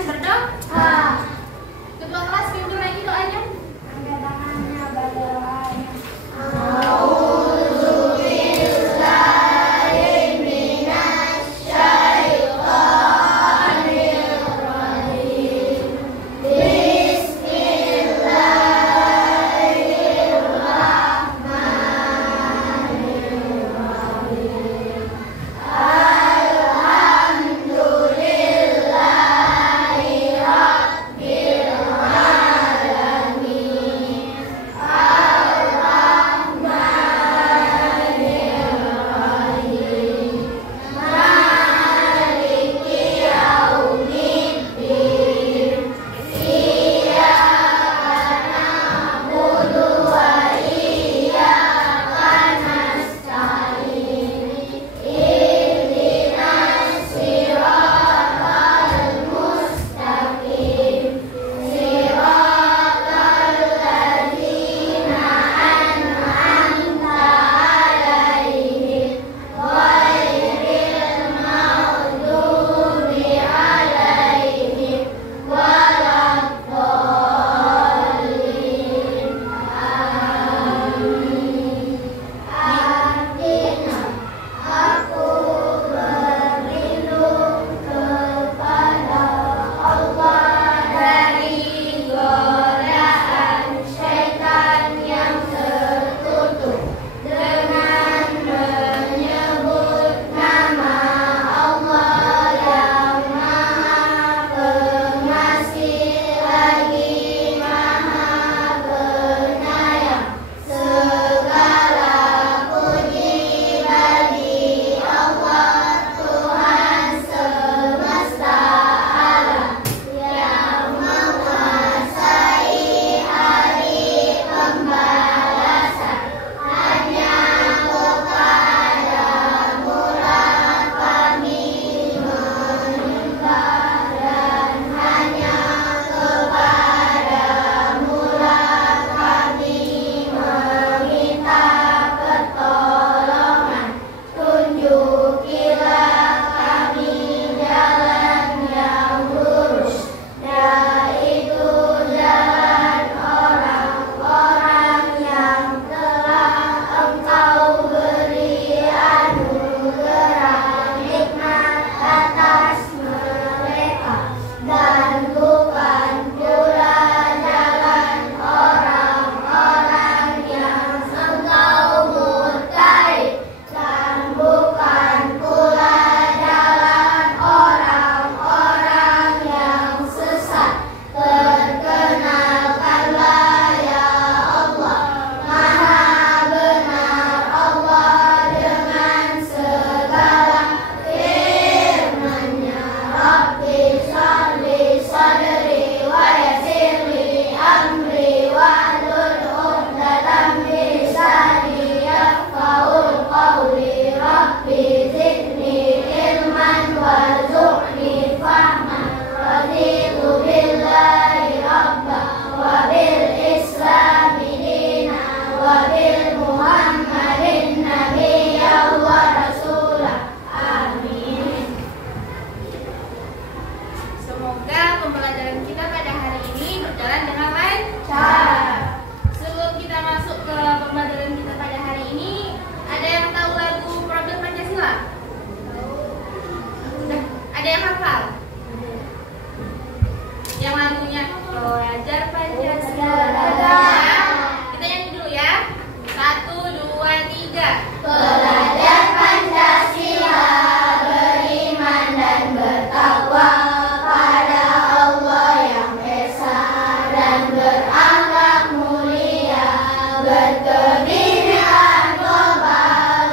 dengan berdoa. Ketua kelas pimpin lagi doanya. Angkat tangannya berdoanya.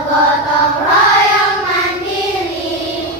Gotong royong mandiri,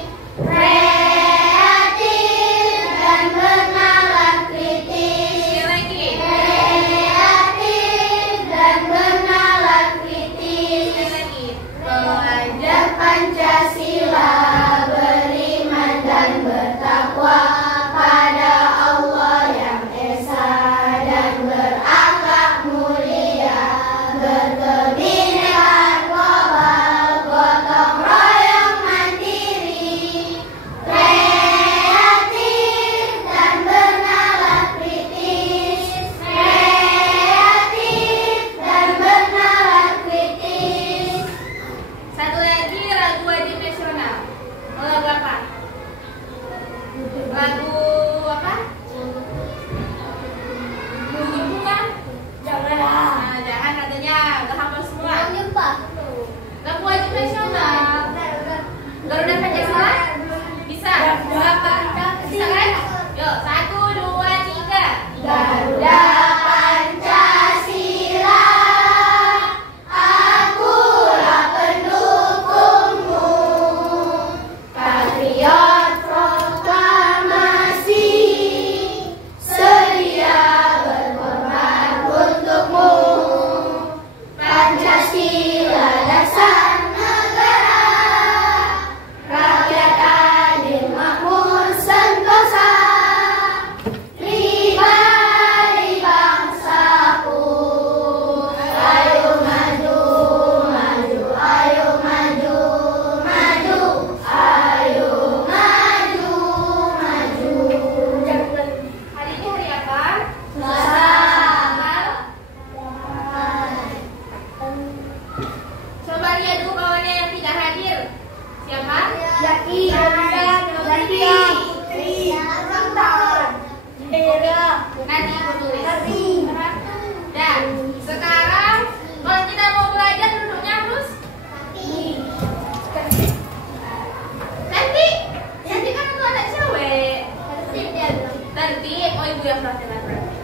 yang dengan berarti.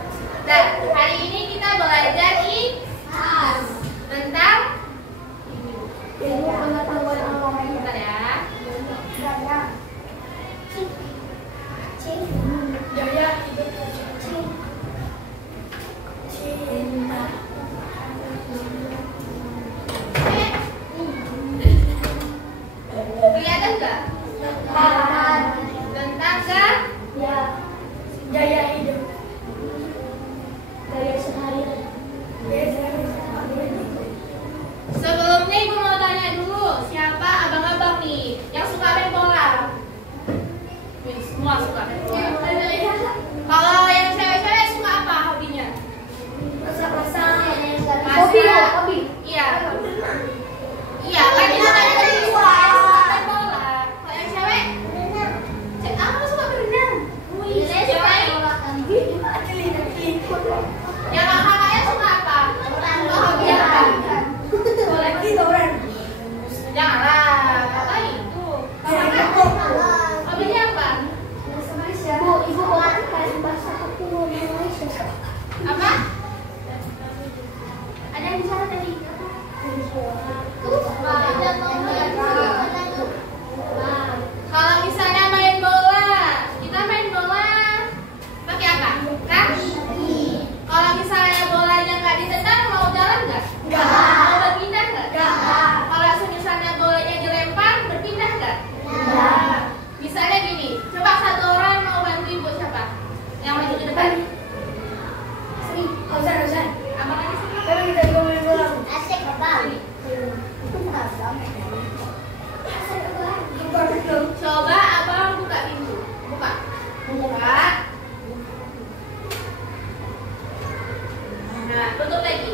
Dan hari ini kita belajar tentang ilmu pengetahuan alam. bentar ya. Gaya hidup cinta. Kelihatan nggak? Tentang nggak? Ya, gaya hidup, gaya sehari-hari. Sebelumnya ibu mau tanya dulu, siapa abang-abang nih yang suka main bola? Wih, semua suka main bola. Kalau yang cewek-cewek suka apa hobinya? Hobi ya, hobi. Iya. Iya, kan kita tanya tadi suka main bola. Kalau yang cewek, kamu suka berenang? Wih, cewek. Yang kakaknya suka apa? Hobi apa? Janganlah, kakak itu. Hobinya apa? Ibu bahasa aku Malaysia. Apa? Ada yang bicara tadi? Kalau misalnya main bola, kita main bola pakai apa? Kaki. Kalau misalnya bolanya nggak ditendang, mau jalan nggak? Mau berpindah nggak? Kalau misalnya bolanya dilempar, berpindah nggak? Misalnya gini, coba satu orang mau bantu ibu siapa? Yang maju ke depan. Abang aja sih. Coba abang buka pintu. Buka. Nah, tutup lagi.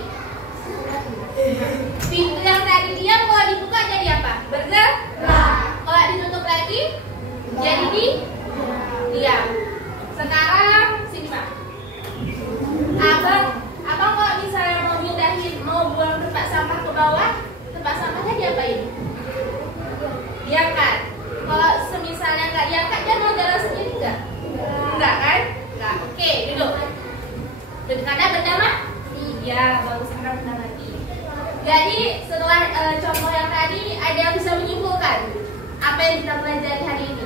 Pintu yang tadi diam kalau dibuka jadi apa? Bergerak. Kalau ditutup lagi jadi diam. Sekarang sini Pak. Abang kalau misalnya mau buang tempat sampah ke bawah, tempat sampahnya diapain? Diangkat. Kalau semisalnya nggak diangkat, dia mau jalan sendiri nggak? Enggak kan? Enggak. Oke, duduk. Karena benda mah? Iya, bagus karena benda mati. Jadi setelah contoh yang tadi, ada yang bisa menyimpulkan apa yang kita pelajari hari ini?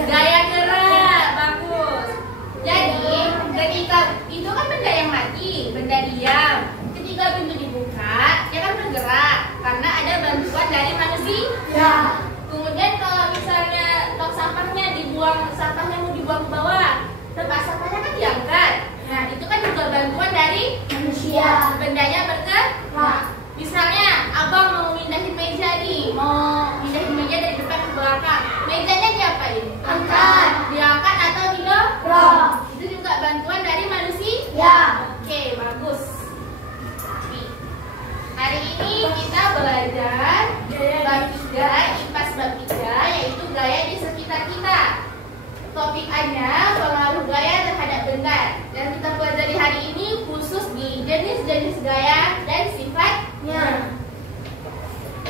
Gaya gerak, bagus. Jadi ketika itu kan benda yang mati, benda diam. Ketika pintu dibuka, dia kan bergerak karena ada bantuan dari manusia. Kemudian kalau misalnya tong sampahnya mau dibuang ke bawah, tempat sampahnya kan diangkat. Nah itu kan juga bantuan dari Manusia. bendanya bergerak. Misalnya abang mau mindahin meja nih, mau mindahin meja dari depan ke belakang, mejanya diapain? Angkat. Diangkat atau didorong? Itu juga bantuan dari manusia. Oke, bagus. Nih, hari ini kita belajar bab 3, IPAS bab 3, yaitu gaya di sekitar kita. Topik A-nya pengaruh gaya terhadap benda. Dan kita pelajari hari ini khusus di jenis-jenis gaya dan sifatnya.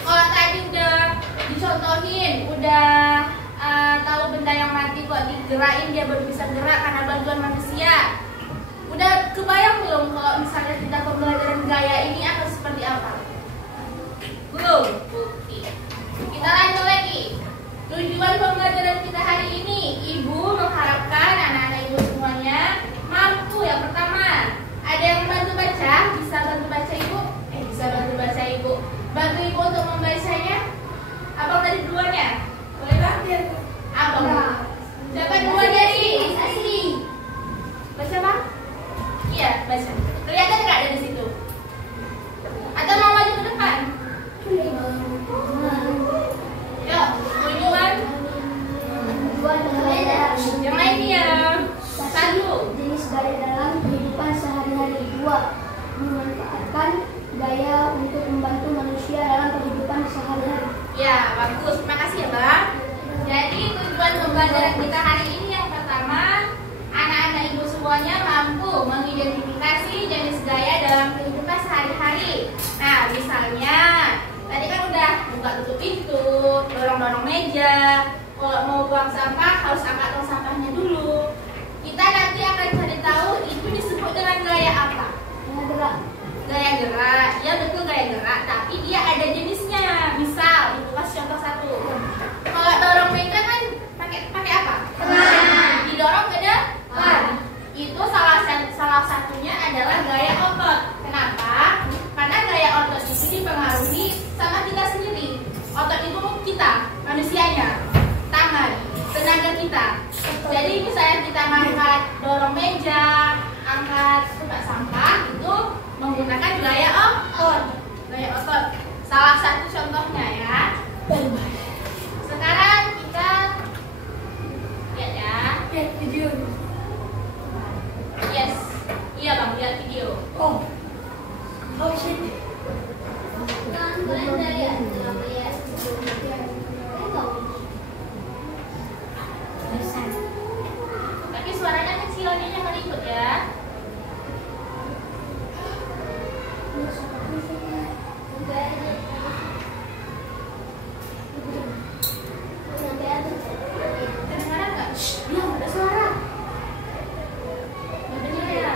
Kalau tadi udah dicontohin, udah tahu benda yang mati kok digerakin dia baru bisa gerak karena bantuan manusia. Udah kebayang belum kalau misalnya kita pembelajaran gaya ini akan seperti apa? Belum? Oke. Kita lanjut lagi. Tujuan pembelajaran kita hari ini, ibu mengharapkan anak-anak ibu semuanya mampu. Yang pertama, ada yang bantu baca? Bisa bantu baca ibu? Bisa bantu baca ibu. Bantu ibu untuk membacanya. Abang tadi duanya, boleh bang? Abang. Siapa dua dari asli? Baca bang? Iya, baca. Kelihatan nggak dari situ? Atau mau maju ke depan? Yuk, tujuan. Yang lain ya. Satu. Jenis gaya dalam kehidupan sehari-hari. 2. Memanfaatkan gaya untuk membantu manusia dalam kehidupan sehari-hari. Ya, bagus. Terima kasih ya, Bang. Jadi tujuan pembelajaran kita hari ini yang pertama, anak-anak ibu semuanya mampu mengidentifikasi jenis gaya dalam kehidupan sehari-hari. Nah, misalnya tadi kan udah buka tutup pintu, dorong-dorong meja. Kalau mau buang sampah harus angkat tong sampahnya dulu. kita. Jadi misalnya kita angkat dorong meja, angkat tukar sampah itu menggunakan gaya otot. Gaya otot. Salah satu contohnya ya. Sekarang kita lihat ya. Lihat video. Yes. Iya Bang, lihat video. Oh. Oh shit. Boleh dari ya. Tapi suaranya kecil, ini jangan ikut ya. Kedengaran nggak? Belum ada suara. Nggak dengar ya?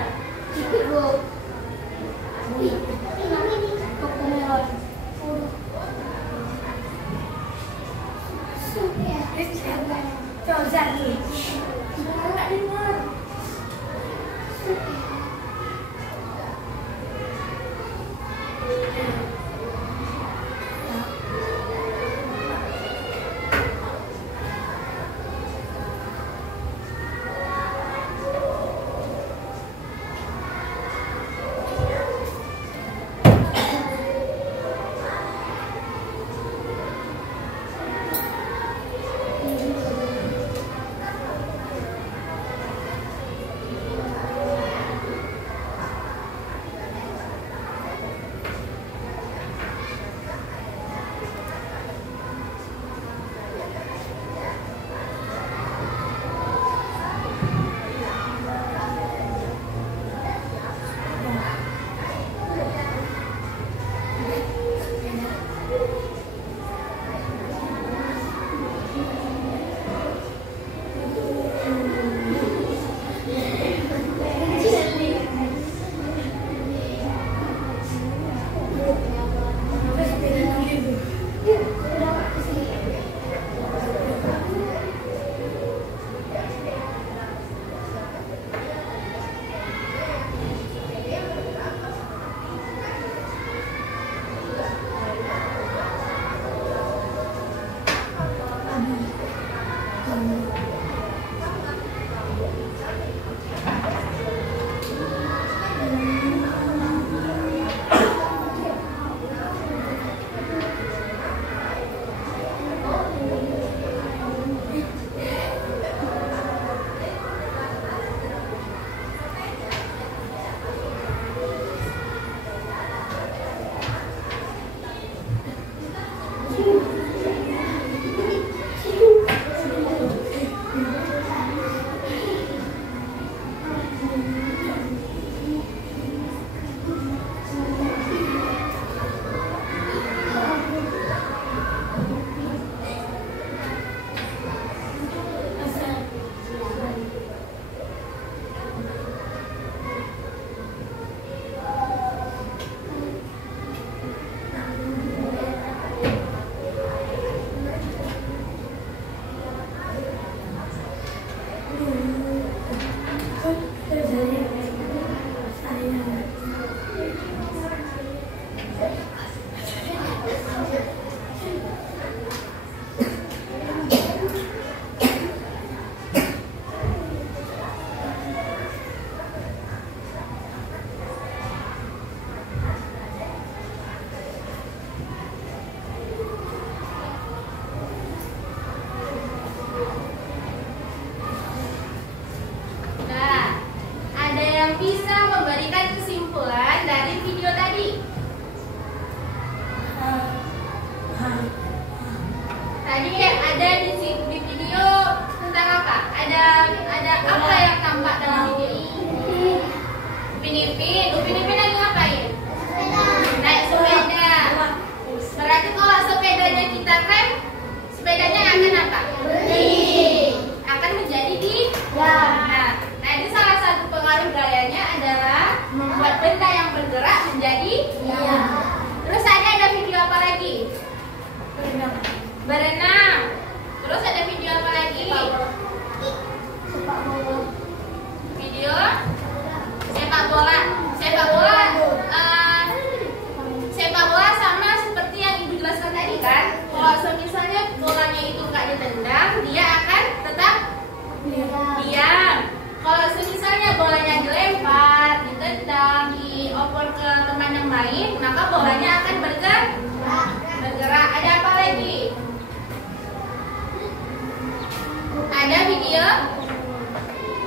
video?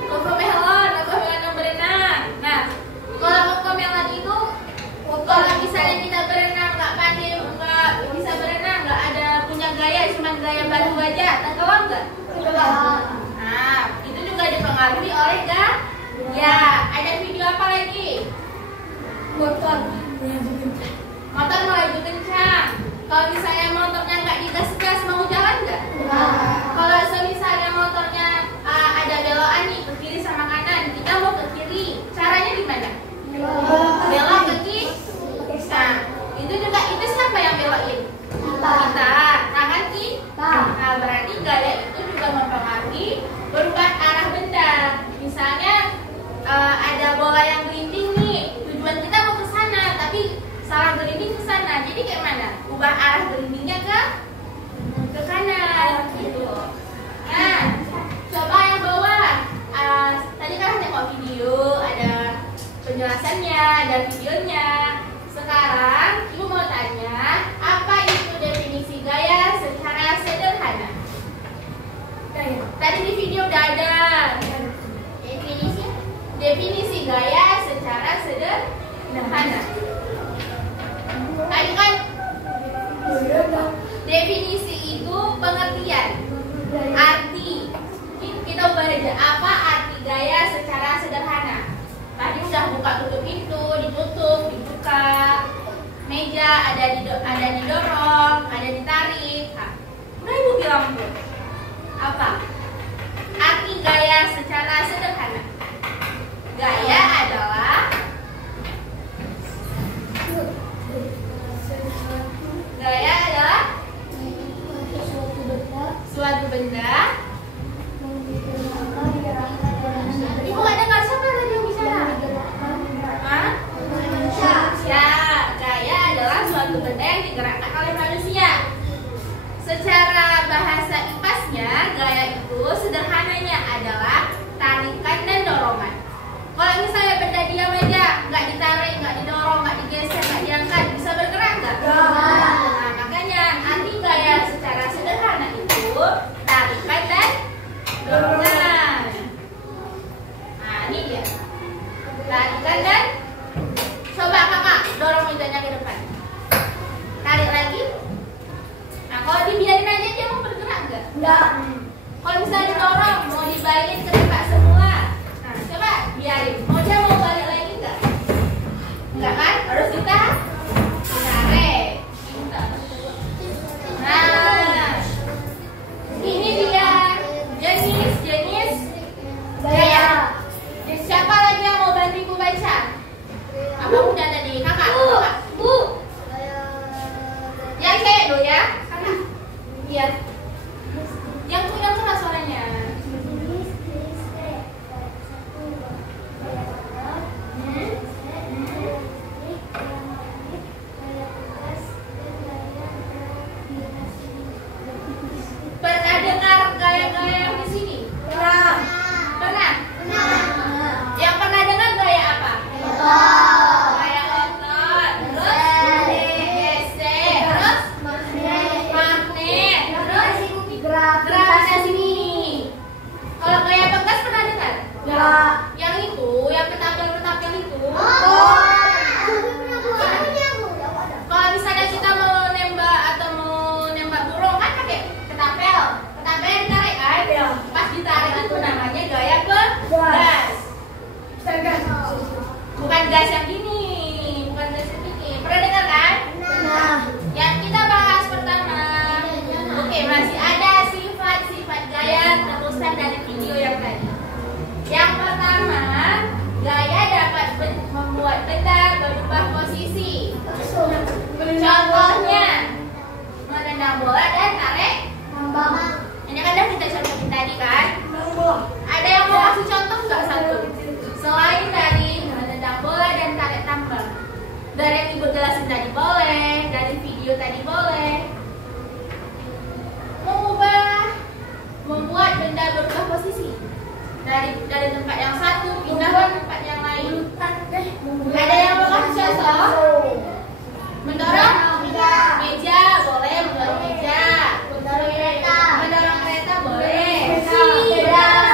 Kokomelon yang berenang. Nah, kalau kokomelon itu kalau misalnya kita berenang nggak pandai, nggak bisa berenang, nggak ada punya gaya, cuma gaya batu aja, tenggelam nggak? Nah, itu juga dipengaruhi oleh ya. Ada video apa lagi? Motor melaju kencang. Kalau misalnya motornya nggak digas-gas, mau jalan nggak? Kalau misalnya motornya ada belokan nih ke kiri sama kanan, kita mau ke kiri, caranya gimana? Belok ke kiri. Nah, itu juga itu siapa yang belokin? Kita, tangan kita. Nah, berarti gaya itu juga mempengaruhi berubah arah benda. Misalnya ada bola yang gelinding nih, tujuan kita mau ke sana, tapi salah gelinding ke sana. Jadi kayak mana? Ubah arah gelindingnya ke kanan, gitu. Nah, coba yang bawah. Tadi kan tengok video, ada penjelasannya, ada videonya. Sekarang ibu mau tanya, apa itu definisi gaya secara sederhana? Tadi di video udah ada definisi gaya secara sederhana. Tadi kan definisi itu pengertian, arti. Kita belajar apa arti gaya secara sederhana. Tadi udah buka tutup pintu, ditutup, dibuka. Meja ada didorong, ada ditarik. Nah, udah ibu bilang tuh. Apa? Arti gaya secara sederhana. Gaya adalah suatu benda. Ibu ada nggak siapa tadi yang bicara? Manusia. Gaya adalah suatu benda yang digerakkan oleh manusia. Secara bahasa IPAS-nya, gaya itu sederhananya adalah tarikan dan dorongan. Kalau misalnya benda diam aja, nggak ditarik, nggak didorong, nggak digeser, nggak diangkat, bisa bergerak nggak? Nah, makanya arti gaya secara sederhana itu tarikan dan dorongan. Nah, ini dia. Tarikan dan coba kakak dorong mejanya ke depan. Tarik lagi. Nah, kalau dibiarin aja dia mau bergerak nggak? Enggak. Kalau misalnya didorong, mau dibalikin ke tempat semula. Nah, coba biarin. Dia mau balik lagi nggak? Enggak kan? Harus kita tarik. Nah, ini dia jenis gaya. Siapa lagi yang mau bantu ibu baca? Abang udah tadi, kakak. Bu. Yang cewek dulu ya, kakak. Iya. Yang keras suaranya. Pernah dengar gaya-gaya yang di sini? Pernah? Yang pernah dengar gaya apa? Gaya otot. Terus gesek. Terus magnet. Terus gravitasi sini. Kalau gaya pegas pernah dengar? Yang itu, yang ketapel-ketapel itu. Kalau misalnya kita mau nembak atau mau nembak burung kan pakai ketapel. Ketapel yang ditarik kan? Pas ditarik itu namanya gaya pegas. Bukan gas yang gini, bukan gas yang gini. Pernah dengar kan? Yang kita bahas pertama. Oke, masih ada sifat-sifat gaya teruskan dari video yang tadi. Yang pertama, gaya dapat membuat benda berubah posisi. Contohnya, menendang bola dan tarik tambang. Ini kan udah kita contohin tadi kan? Ada yang mau kasih contoh nggak satu? Selain dari menendang bola dan tarik tambang, dari yang ibu jelasin tadi boleh, dari video tadi boleh. Membuat benda berubah posisi dari tempat yang satu pindah ke tempat yang lain. Ada yang mau kasih contoh? Mendorong meja boleh, mendorong meja. Mendorong kereta boleh. Sepeda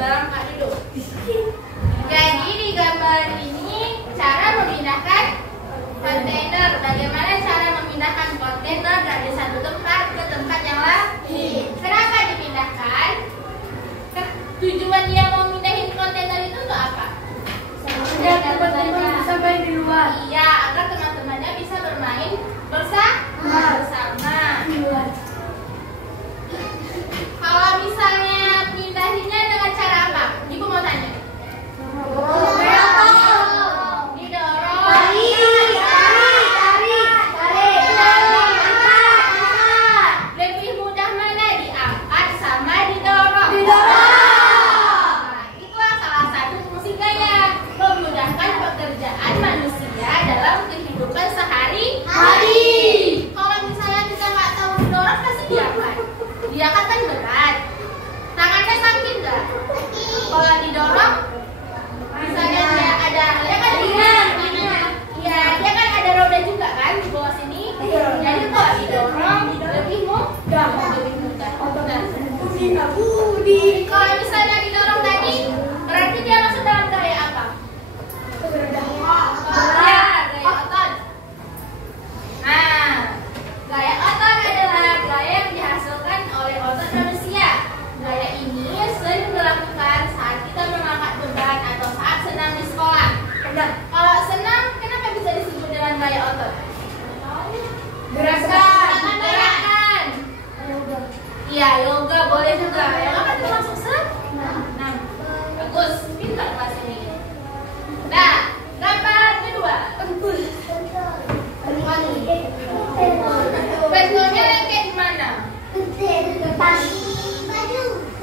Bang, Kak duduk. Jadi di gambar ini cara memindahkan kontainer. Bagaimana cara memindahkan kontainer dari satu tempat ke tempat yang lain? Kenapa dipindahkan? Tujuan dia mau mindahin kontainer itu untuk apa? Agar teman-teman bisa main di luar. Iya, agar teman-temannya bisa bermain bersama. Kalau misalnya pindahinnya dengan cara apa? Ibu mau tanya. Lebih mudah mana diangkat sama didorong? Nah, itulah salah satu fungsi gaya, memudahkan pekerjaan manusia dalam kehidupan sehari-hari. Kalau misalnya kita nggak tahu didorong, pasti diangkat. Diangkat kan berat. Tangannya sakit nggak? Kalau didorong, misalnya dia kan ringan. Iya, dia kan ada roda juga kan di bawah sini. Jadi kalau didorong lebih mudah. Kalau misalnya didorong tadi, berarti dia masuk dalam gaya apa? Ya, gaya otot. Nah, gaya otot adalah gaya yang dihasilkan oleh otot manusia. Gaya ini sering dilakukan saat kita mengangkat beban atau saat senam di sekolah. Kalau senam, kenapa bisa disebut dengan gaya otot? Gerakan. Iya, yoga boleh juga. Yoga kan termasuk senam. Bagus, pintar kelas ini. Nah, gambar kedua. Bentuknya lengket di mana?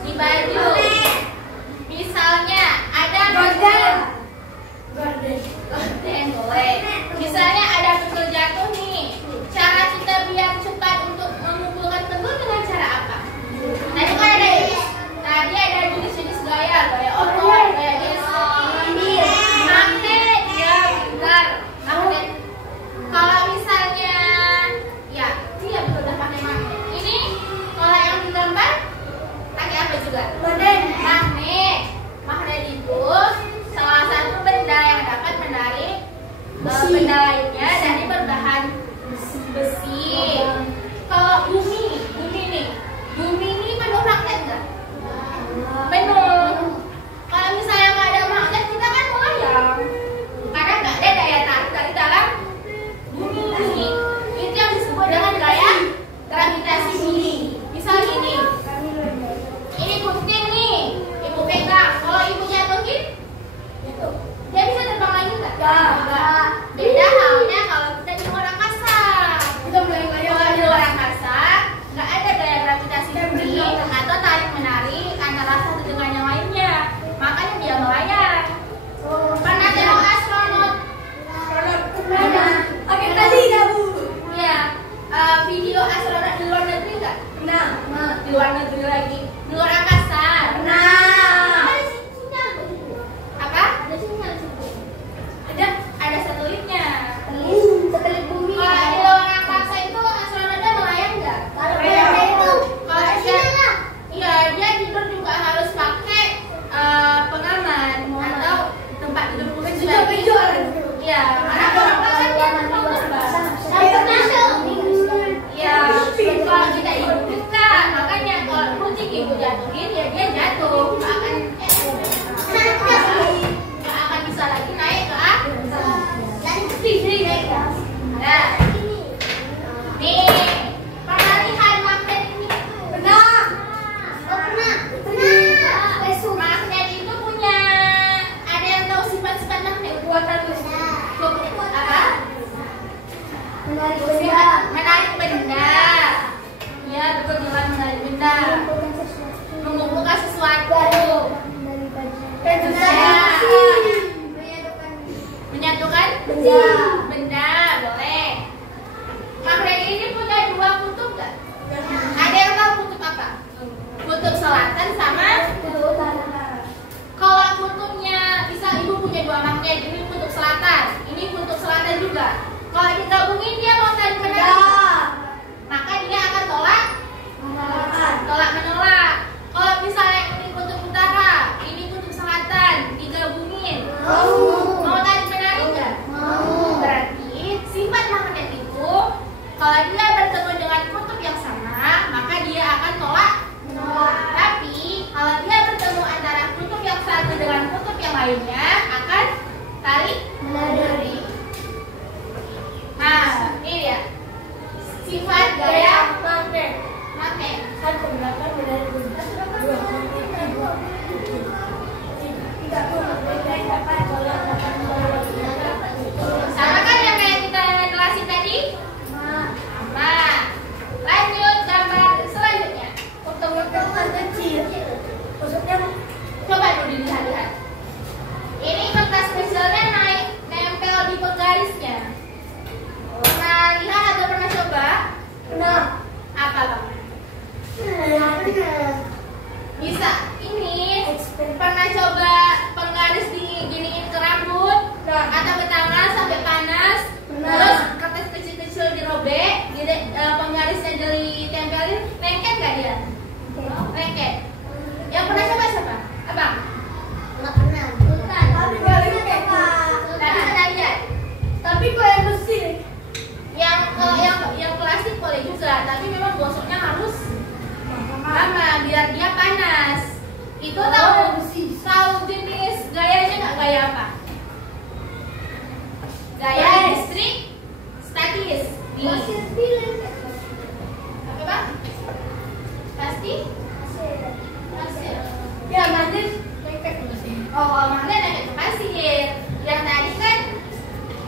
Di baju. Misalnya ada gorden boleh. Misalnya ada pentul jatuh nih. Cara kita biar cepat untuk mengumpulkan pentul dengan cara apa? Tadi kan ada jenis gaya otot, gaya geser, magnet, ya benar, magnet. Kalau misalnya, ya, iya betul udah pakai magnet. Ini kalau yang digambar pakai apa juga? Magnet. Magnet itu salah satu benda yang dapat menarik benda lainnya dari berbahan besi. Kalau bumi ini penuh magnet nggak? Penuh. Kalau misalnya nggak ada magnet, kita kan melayang karena nggak ada daya tarik dari dalam bumi. Itu yang disebut dengan gaya gravitasi bumi. Misal gini, ini gunting nih, ibu pegang. Kalau ibu jatuhin, dia bisa terbang lagi nggak? Nggak. Beda halnya kalau kita di luar angkasa. Kalau di luar angkasa, nggak ada gaya gravitasi bumi atau tarik menarik antara satu dengan yang lainnya. Makanya dia melayang. Pernah tengok astronot? Oke, tadi ya Bu. Iya. Video astronot di luar negeri nggak? Nah. Di luar negeri lagi. Di luar angkasa. Ada sinyal di situ. Apa? Ada sinyal di situ. Ada satelitnya. Satelit bumi. Kalau di luar angkasa itu astronotnya melayang nggak? Kalau itu. Kalau iya, dia tidur juga harus pakai pengaman atau tempat tidur khusus. Iya, karena kalau angkasa dia terbang terbang. Iya, kalau kita ibu kita, makanya kalau kucing ibu jatuhin, ya dia jatuh, nggak akan bisa lagi naik ke atas. Nah, nih, pernah lihat magnet ini? Pernah. Magnet itu punya, ada yang tahu sifat-sifat magnet? Apa? Menarik benda. Ya, betul, dengan menarik benda. Mengumpulkan sesuatu. Menyatukan benda, boleh. Magnet ini punya dua kutub nggak? Ada yang tahu kutub apa? Kutub selatan sama kutub utara. Kalau kutubnya, bisa ibu punya dua magnet, ini kutub selatan, ini kutub selatan juga. Kalau digabungin dia mau tarik menarik, maka dia akan tolak menolak. Kalau misalnya ini kutub utara, ini lainnya akan tarik menarik. Nah, ini dia sifat gaya magnet. Sama kan yang kayak kita jelasin tadi? Nah, lanjut gambar selanjutnya. Coba dulu dilihat-lihat. Ini kertas pensilnya nempel di penggarisnya. Pernah lihat atau pernah coba? Pernah. Apa bang? Bisa. Ini pernah coba penggaris diginiin ke rambut atau ke tangan sampai panas, terus kertas kecil-kecil dirobek, penggarisnya ditempelin, lengket nggak dia? Lengket. Yang pernah coba siapa? Abang? Nggak pernah. Tapi boleh coba. Tadi pernah lihat? Tapi kok yang besi? Yang plastik boleh juga, tapi memang gosoknya harus lama biar dia panas. Itu tahu jenis gayanya nggak? Gaya apa? Gaya listrik statis. Apa bang? Pasti? Ya magnet lengket masih. Oh, magnet lengket ke pasir. Yang tadi kan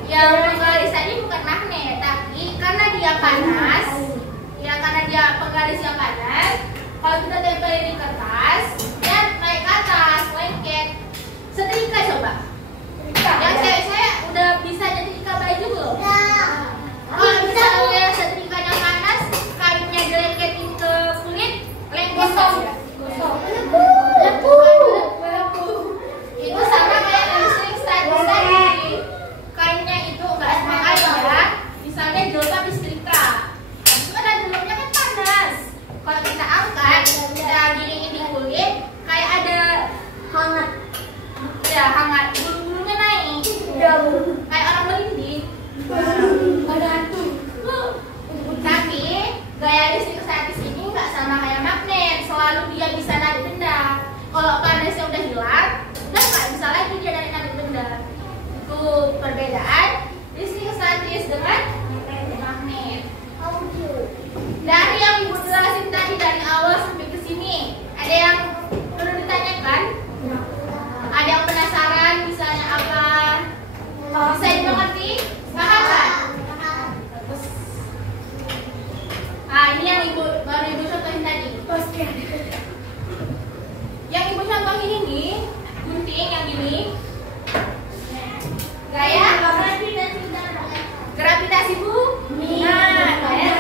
yang penggaris tadi bukan magnet, tapi karena dia panas, ya karena dia penggarisnya panas, kalau kita tempelin di kertas, dia naik ke atas, lengket. Setrika coba. Yang cewek saya udah bisa nyetrika baju belum? Kalau misalnya setrikanya panas, kainnya dilengketin ke kulit, lengket saja. Itu sama kayak listrik statis tadi. Kainnya itu nggak semua kain ya. Misalnya jilbab disetrika, itu kan jilbabnya kan panas. Kalau kita angkat, kita giniin di kulit, kayak ada Hangat. ya hangat, bulu-bulunya naik, kayak orang merinding. Ada hantu. Tapi gaya listrik statis ini nggak sama kayak magnet, selalu dia bisa narik benda. Kalau panasnya udah hilang, udah nggak bisa lagi dia narik benda. Itu perbedaan listrik statis dengan magnet. Dari yang ibu jelasin tadi dari awal sampai ke sini, ada yang perlu ditanyakan? Ada yang penasaran misalnya apa? Bisa dimengerti? Paham kan? Bagus. Nah, ini yang baru ibu contohin tadi. Pasti ada. Yang ibu contohin ini, gunting yang gini, gaya gravitasi bumi. Nah, gaya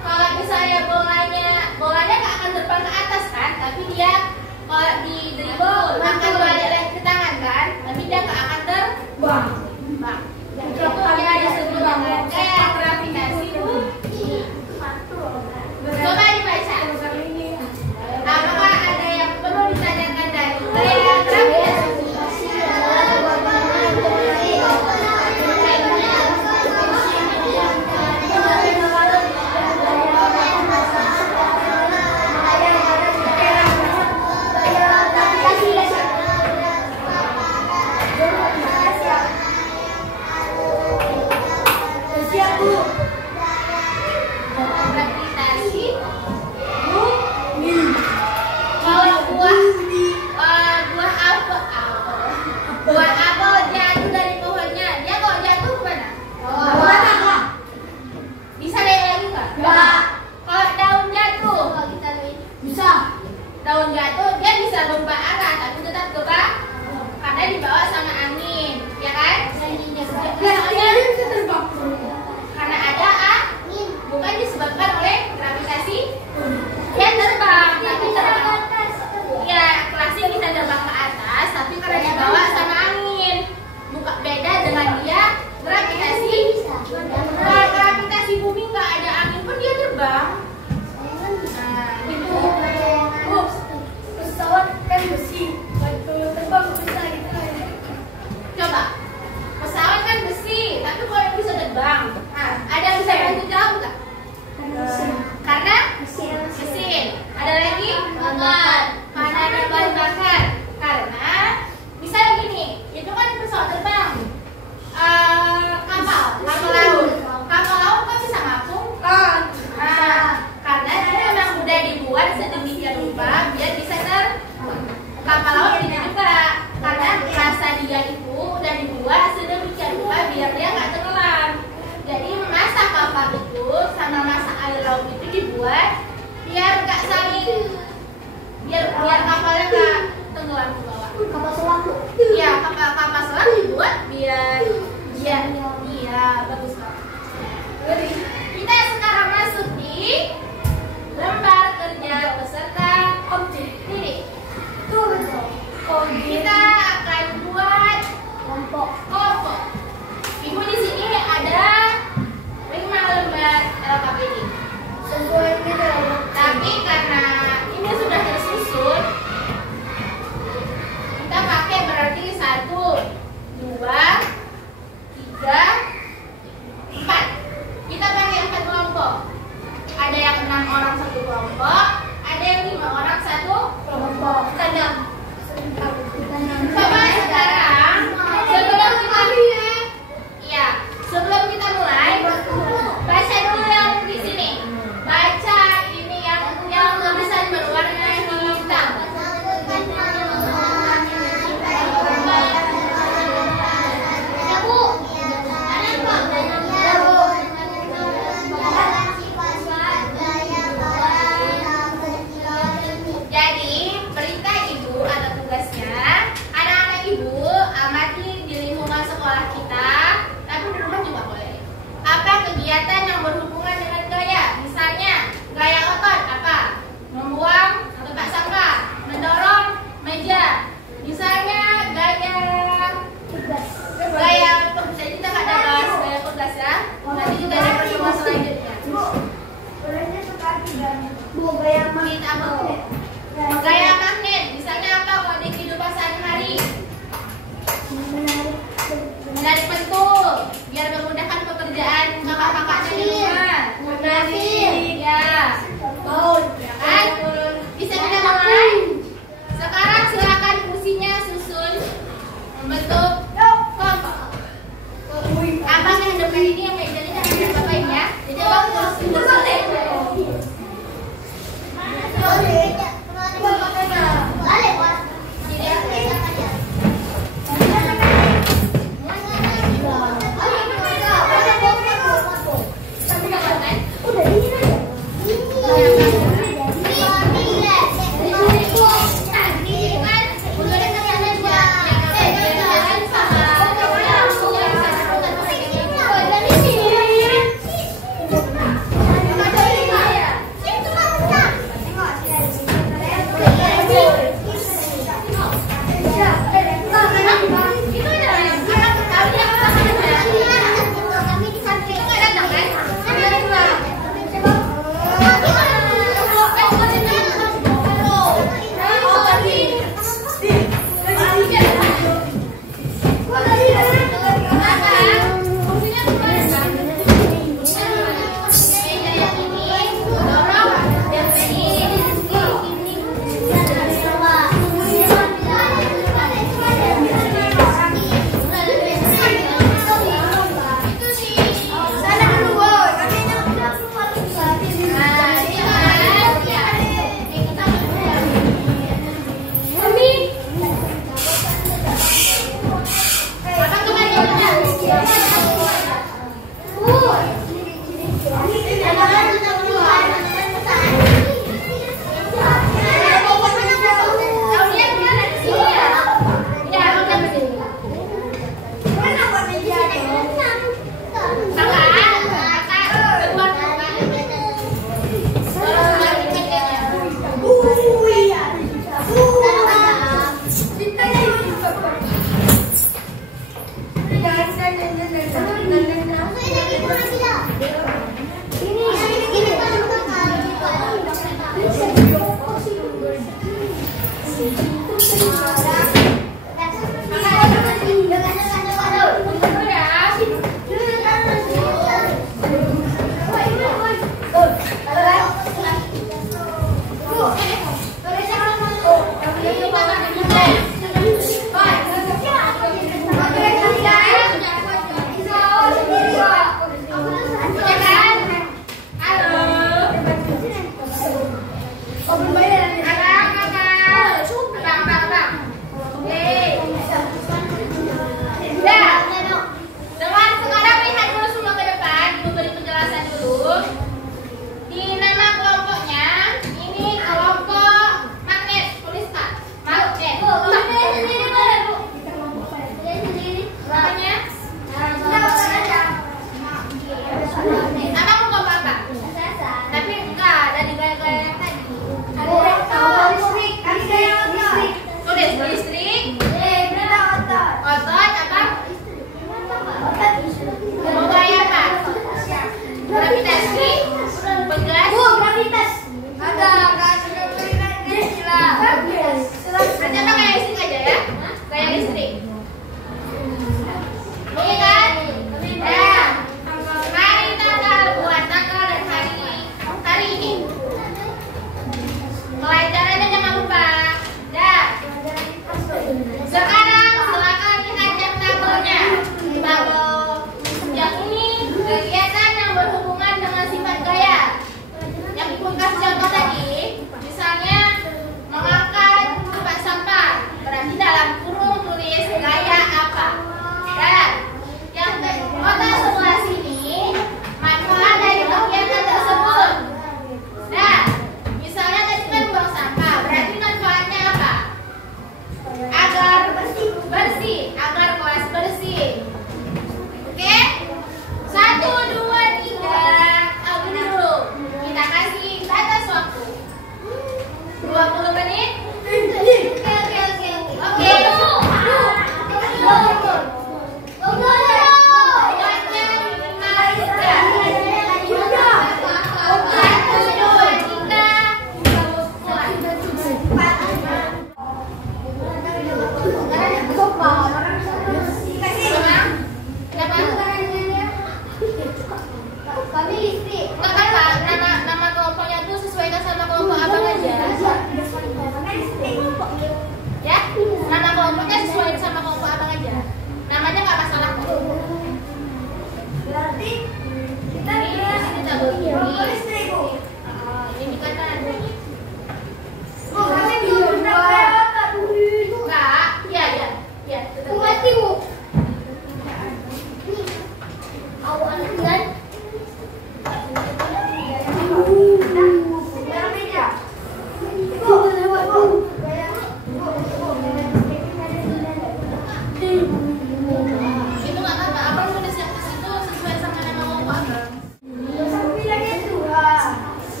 kalau misalnya bolanya nggak akan terbang ke atas kan, tapi dia kalau di dribble akan balik lagi ke tangan kan, tapi dia nggak akan terbang. Itu yang disebut dengan gaya gravitasi bumi. Coba dibaca. Apakah ada yang perlu ditanyakan dari gaya gravitasi bumi? Gravitasi bumi. Kalau buah apel, buah apel jatuh dari pohonnya, dia kalau jatuh kemana? Bisa naik lagi nggak? Kalau daun jatuh, Bisa. daun jatuh dia bisa berubah arah, tapi tetap ke bawah karena dibawa sama angin, ya kan? Karena ada angin, bukan disebabkan oleh gravitasi. Dia terbang, tapi terbang. Ya, klasik bisa terbang ke atas, tapi karena dibawa sama angin. Bukan beda dengan dia gravitasi. Kalau gravitasi bumi nggak ada angin pun dia terbang. Nah, gitu. Pesawat kan besi. Waktu terbang bisa gitu. Coba, pesawat kan besi, tapi kalau yang bisa terbang, nah, ada yang bisa bantu jawab nggak? Karena mesin. Ada lagi? kapal laut ini juga karena rasa dia itu udah dibuat sedemikian rupa biar dia nggak tenggelam. Jadi memasak kapal itu sama masak air laut itu dibuat biar nggak saling biar kapalnya nggak tenggelam ke bawah. Kapal selam. Iya, kapal selam dibuat biar iya bagus banget. Kita sekarang masuk di lembar kerja peserta objek ini. Kita akan buat kelompok. Ibu di sini ada 5 lembar LKPD. Tapi karena ini sudah tersusun, kita pakai berarti 1, 2, 3, 4. Kita pakai 4 kelompok. Ada yang 6 orang 1 kelompok, ada yang 5 orang 1 kelompok. Coba sekarang sebelum kita mulai, baca dulu yang di sini. Baca ini yang tulisan berwarna hitam. Jadi perintah ibu atau tugasnya, anak-anak ibu amati di lingkungan sekolah kita, tapi di rumah juga boleh. Apa kegiatan yang berhubungan dengan gaya? Misalnya gaya otot apa? Membuang tempat sampah, mendorong meja. Misalnya gaya jadi kita nggak ada bahas gaya pegas ya. Nanti kita ada pertemuan selanjutnya. Gaya magnet, misalnya apa kalau di kehidupan sehari-hari? Menarik pentul, biar memudahkan pekerjaan kakak-kakaknya di rumah. Ya, kan? Bisa kita mulai? Sekarang silakan kursinya susun membentuk kelompok. Abang yang depan ini yang mejanya kan ada bapak ya. Jadi abang terus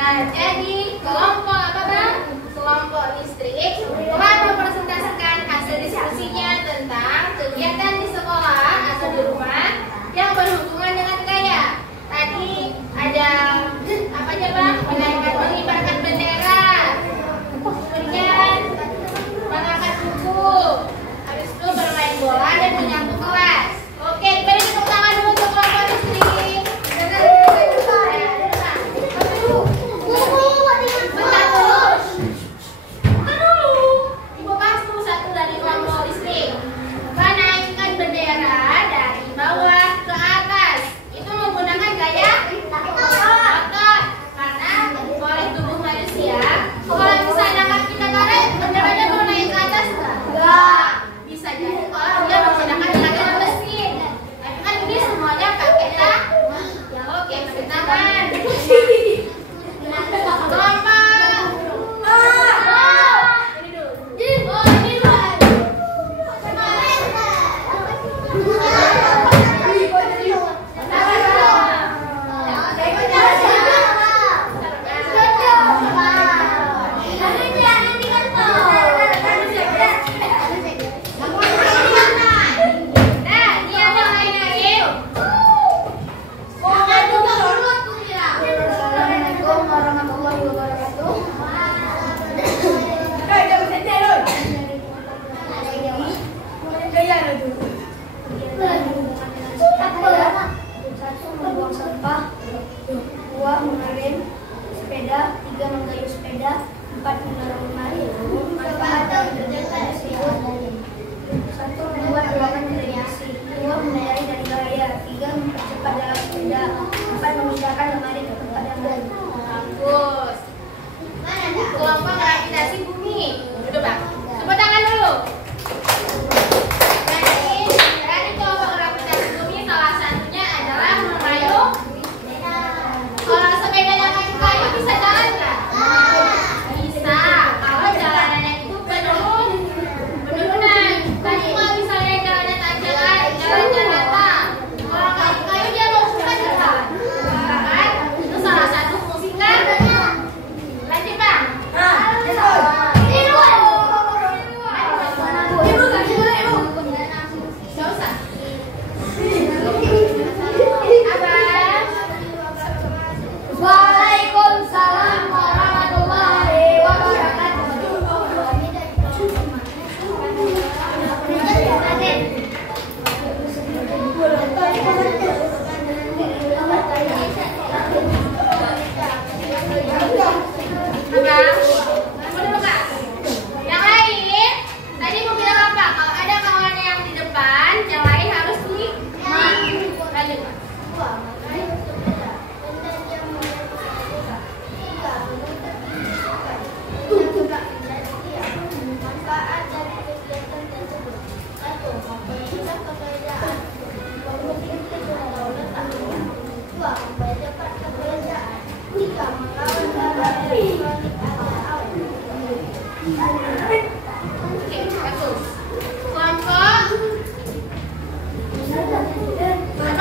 Nah, jadi kelompok apa bang? Kelompok listrik 45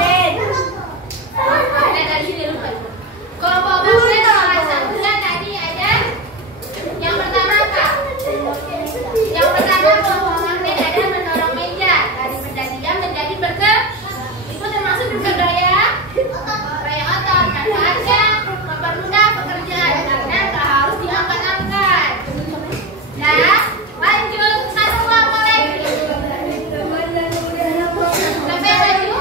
bagus. Kelompok dari sini lupa. Kelompok bagus salah satunya tadi ada yang pertama apa? Yang pertama kelompok magnet ada mendorong meja dari pendakian menjadi itu termasuk juga gaya otot. Manfaatnya mempermudah pekerjaan karena nggak harus diangkat-angkat. Nah, lanjut satu kelompok lagi. Siapa yang maju?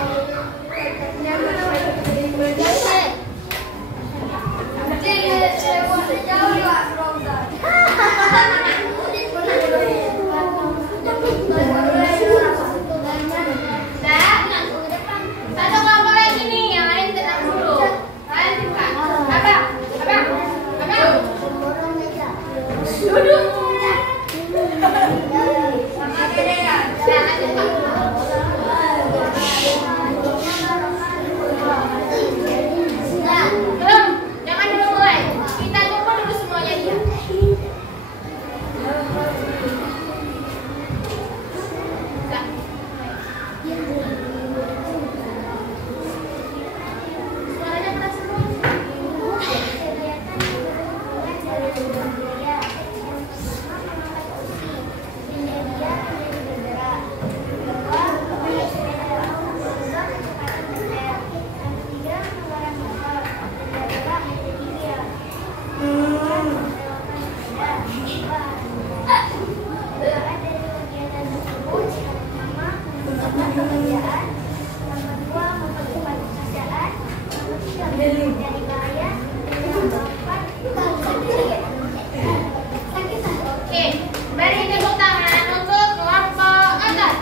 Satu kelompok lagi nih, yang lain tenang dulu. Lanjut Kak. Abang. Duduk. Belum, jangan dulu mulai. Kita tunggu dulu semuanya dia. Suaranya keras semua. Oke, beri tepuk tangan untuk kelompok otot.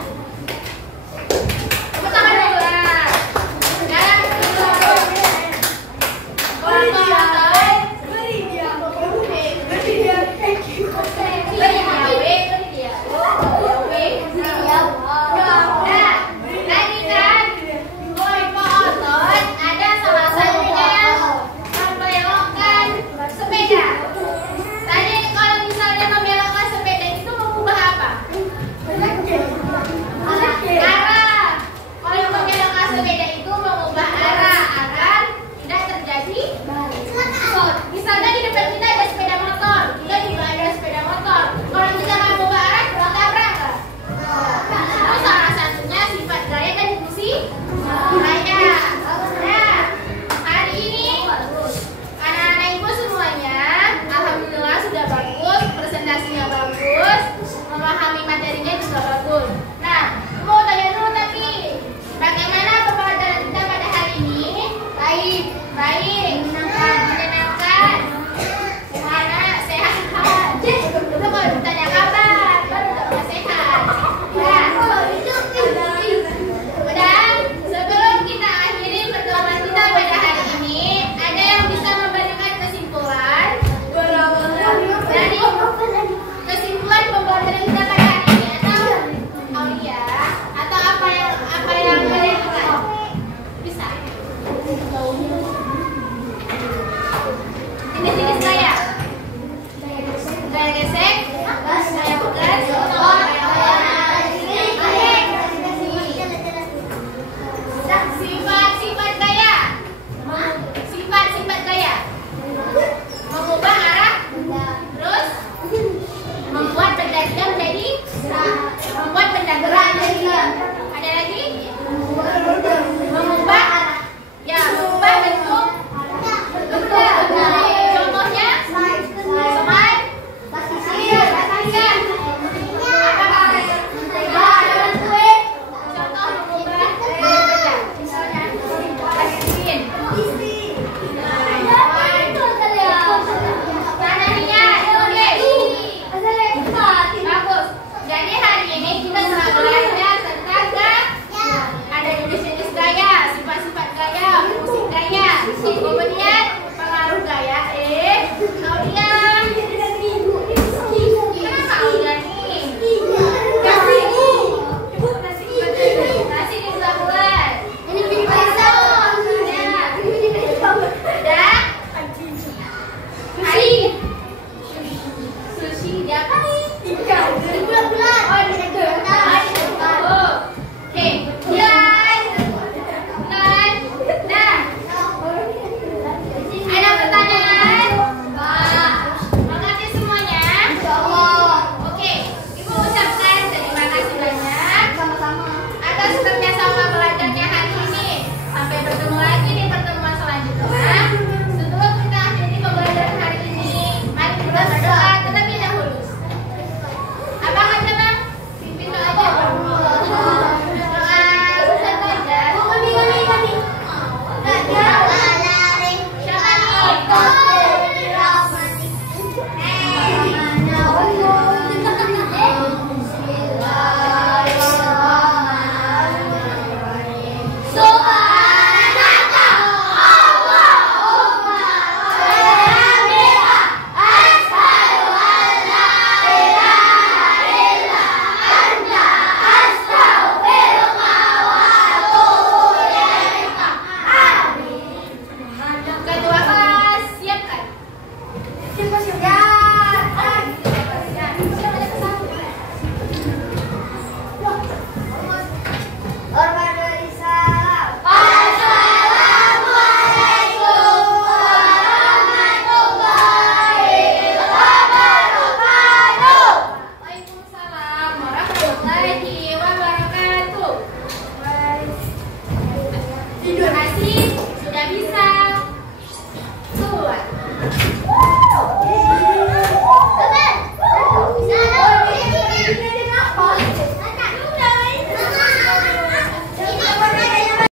Tepuk tangan dulu lah. Sekarang kelompok otot. Ada salah satunya yang membelokkan sepeda. Tadi kalau misalnya membelokkan sepeda itu mengubah apa? Arah. Kalau yang membelokkan sepeda itu mengubah arah agar tidak terjadi slot. Misalnya di depan kita ada sepeda motor, kita juga ada sepeda motor. Kalau kita mau mengubah arah, tabrak nggak? Itu salah satunya sifat gaya dan fungsi gaya. Nah, hari ini anak-anak ibu semuanya alhamdulillah sudah bagus, presentasinya bagus, memahami materinya juga bagus. Nah, mau tanya dulu tapi bagaimana pembelajaran kita pada hari ini? Baik, menyenangkan. Gimana? Sehat? Itu kalau ditanya kabar, baru kita sehat. Udah, sebelum kita akhiri pertemuan kita pada hari ini, ada yang bisa memberikan kesimpulan dari kesimpulan pembelajaran kita pada hari ini atau apa yang kalian lakukan? Bisa? Jenis-jenis gaya gesek, gaya pegas, sifat gaya mengubah arah, terus membuat benda diam jadi membuat benda gerak jadi diam. Ada lagi mengubah bentuk. Contohnya semai, contoh mengubah benda misalnya bagus. Jadi hari ini kita telah belajar tentang ada jenis-jenis gaya, sifat-sifat gaya, fungsi gaya. warahmatullahi